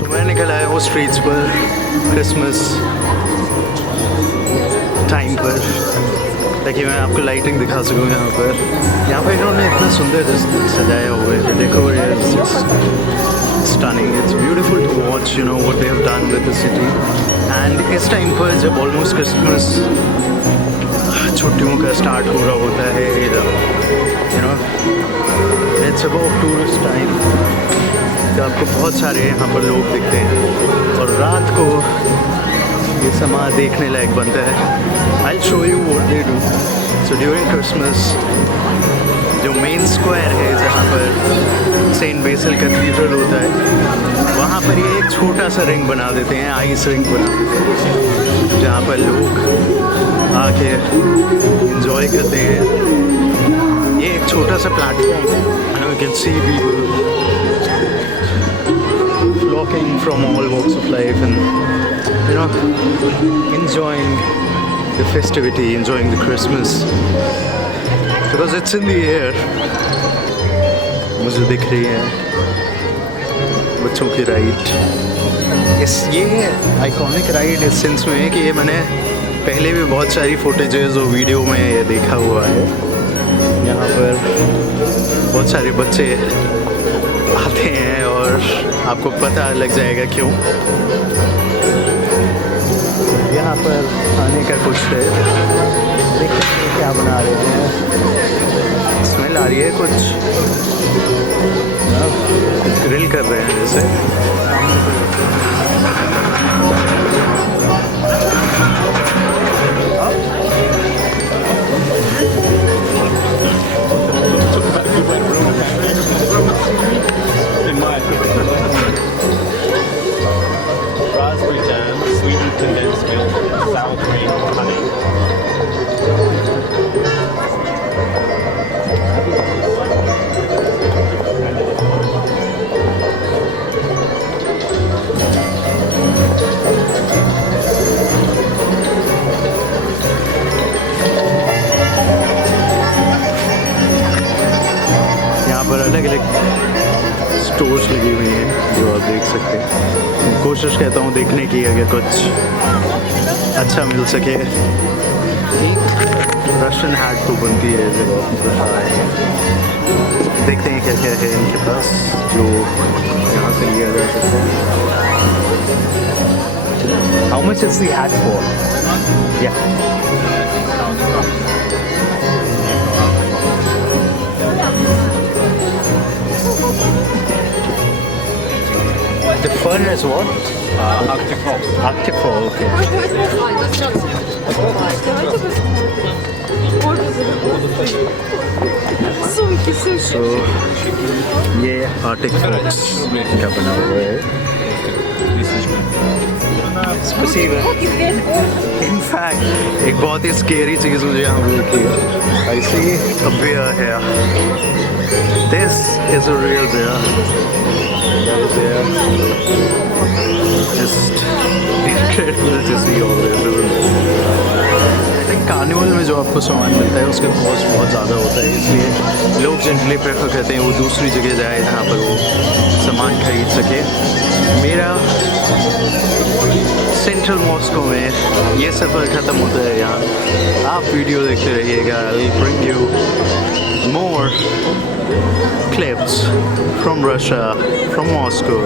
So मैं निकल आया हूँ स्ट्रीट्स पर क्रिसमस टाइम पर, ताकि मैं आपको लाइटिंग दिखा सकूँ यहाँ पर। यहाँ पर इन्होंने इतना सुंदर सजाया हुआ है, decor is just stunning, it's beautiful to watch, you know what they have done with the city. And इस टाइम पर जब ऑलमोस्ट क्रिसमस छुट्टियों का स्टार्ट हो रहा होता है, you know it's about tourist time, तो आपको बहुत सारे यहाँ पर लोग दिखते हैं और रात को ये समा देखने लायक बनता है। I show you what they do. So during Christmas जो मेन स्क्वायर है जहाँ पर सेंट बेसिल कैथीड्रल होता है, वहाँ पर ये एक छोटा सा रिंग बना देते हैं, आइस रिंग बना देते हैं, जहाँ पर लोग आके इंजॉय करते हैं। ये एक छोटा सा प्लेटफॉर्म है, you can see people flocking from all walks of life and, you know, enjoying the festivity, enjoying the Christmas, because it's in the air. मुझे दिख रही है बच्चों की राइड। ये आइकॉनिक राइड इस सेंस में है कि ये मैंने पहले भी बहुत सारी फुटेजेस और वीडियो में ये देखा हुआ है। यहाँ पर बहुत सारे बच्चे आते हैं और आपको पता लग जाएगा क्यों। यहाँ पर खाने का कुछ है, देखते हैं क्या बना रहे हैं। स्मेल आ रही है कुछ ग्रिल कर रहे हैं जैसे। Raspberry jam, sweetened condensed milk, sour cream, honey. यहाँ पर अलग अलग स्टोर्स लगी हुई हैं जो आप देख सकते हैं। कोशिश करता हूँ देखने की, अगर कुछ अच्छा मिल सके। रशियन हैट तो बनती है जब आप आए, देखते हैं क्या क्या है इनके पास जो यहाँ से लिया जा सकता है। How much is the hat for? Yeah. The fur is what? Arctic fox. Arctic fur, okay. So, ये आर्टिक फॉक्स का बना हुआ है। Спасибо. In fact, एक बहुत ही स्केरी चीज़ मुझे यहाँ मिली थी। I see a bear here. This is a real bear. That is there. Just incredible to see all this. I think carnival में जो आपको सामान मिलता है उसका कॉस्ट बहुत ज़्यादा होता है, इसलिए लोग जनरली प्रेफर करते हैं वो दूसरी जगह जाए जहाँ पर वो सामान खरीद सके। मेरा सेंट्रल मॉस्को में ये सफ़र ख़त्म होता है यहाँ। आप वीडियो देखते रहिएगा। I will bring you more clips from Russia, from Moscow.